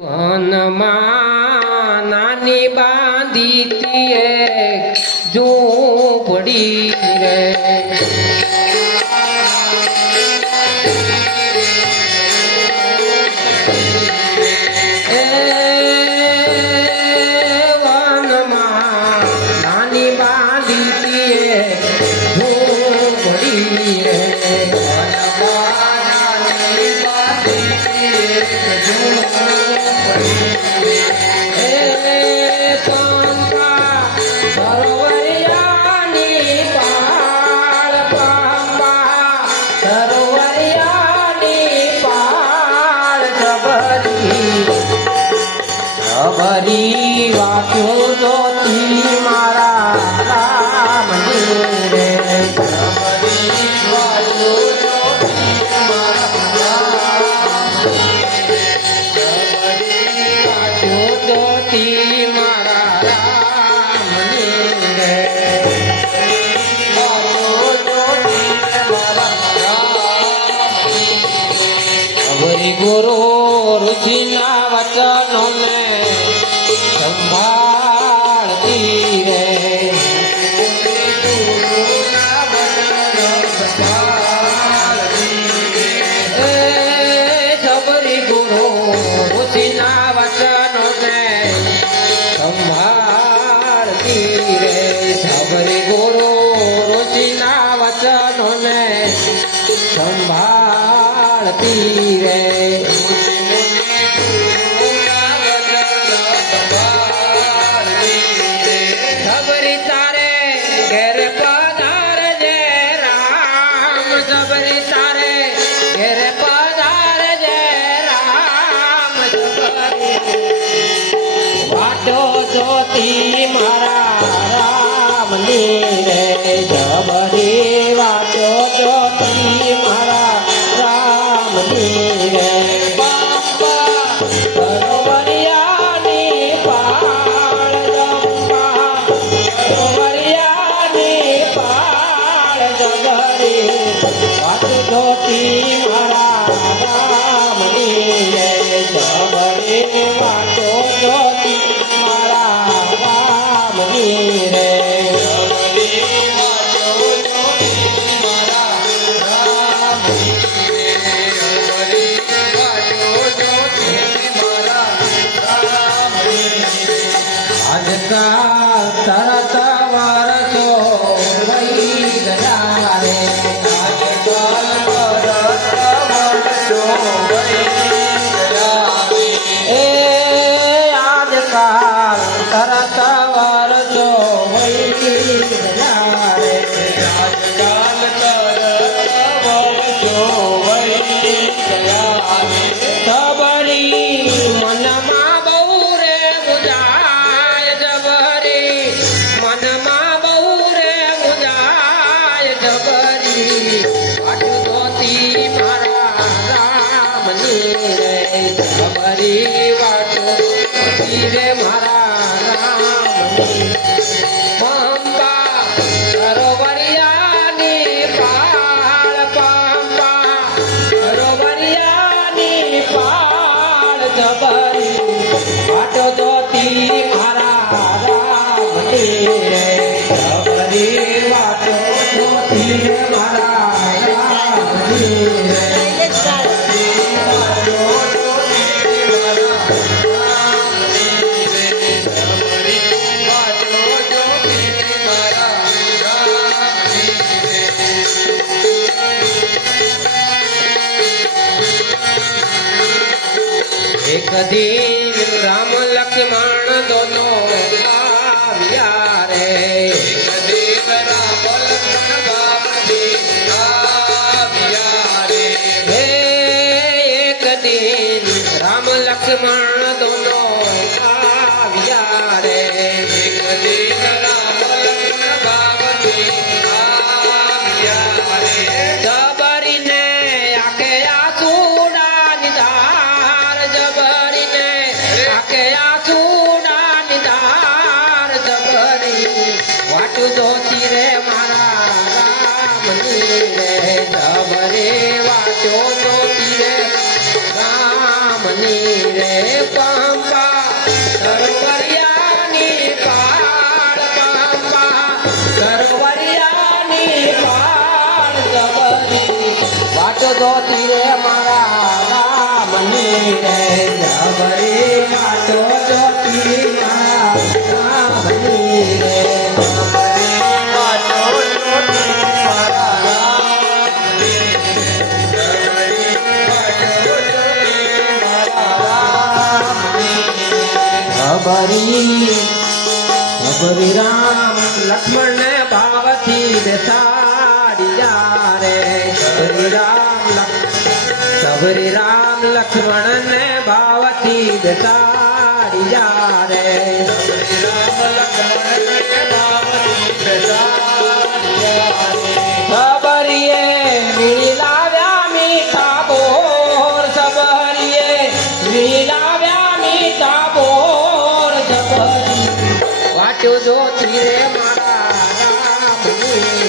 વનમાં નાની બાંધી એક ઝૂંપડી રે વનમાં નાની બાંધી એક ઝૂંપડી રે ખબરી વાંચ્યો જોતી મારા રામની રે ખબરી વાંચ્યો જોતી મારા ખબરી વાંચ્યો જોતી મારા રામની રે ખબરી ગુરુ ઋષિના વચનો ને સંભાળતી રે સબરી ગુરુ ઋષિના વચનો ને સંભાળતી રે સબરી ગુરુ ઋષિના વચનો ને સંભાળતી રે જોતી મારા રામની રે જબરી વાતો જોતી મારા રામની રે સરોવરિયાની પાળ સરોવરિયાની પાળ જબરી વાતો જોતી મારા રામની રે જબરી વાતો જોતી તરત વરસો વહી ગયા રે આજકાલ તરત વરસો વહી ગયા રે આજકાલ તરત વરસો વહી ગયા ખબરી મનમાં બહુ રે ગુજાય જબરી મનમાં બહુ રે ગુજાય જબરી વાટ જોતી મારા રામની રે જબરી વાટ જોતી રે મારા રામની પંપા સરોવરિયાની પાળ પંપા સરોવરિયાની પાળ જબરી વાટ જોતી મારા રામની રે જબરી વાટ જોતી રે મારા રામની રે એક દિન રામ લક્ષ્મણ દોનો આવ્યા રે એક દિન રામ લક્ષ્મણ આવ્યા રે એક દિન રામ લક્ષ્મણ દોનો આવ્યા રે એક દિન રામ લક્ષ્મણ આવ્યા રે જબરીને આકે આસુડા નિધાર જબરીને આકે આસુડા નિધાર જબરી વાટ જોતી રે મારા રામની રે જબરી વાટો જોતી રે રામની રે રે જબરી વાટો જોતી મારા રામની રે ખબરી રામ લક્ષ્મણ ને ભાવથી બેસાડ્યા રે ખબરી રામ લક્ષ્મણ ને ભાવથી બેસાડ્યા રે ખબરીએ મિલાવ્યા મીઠા બોર ખબરીએ મિલાવ્યા મીઠા બોર ખબરી વાટ્યો જોતી રે મારા રામની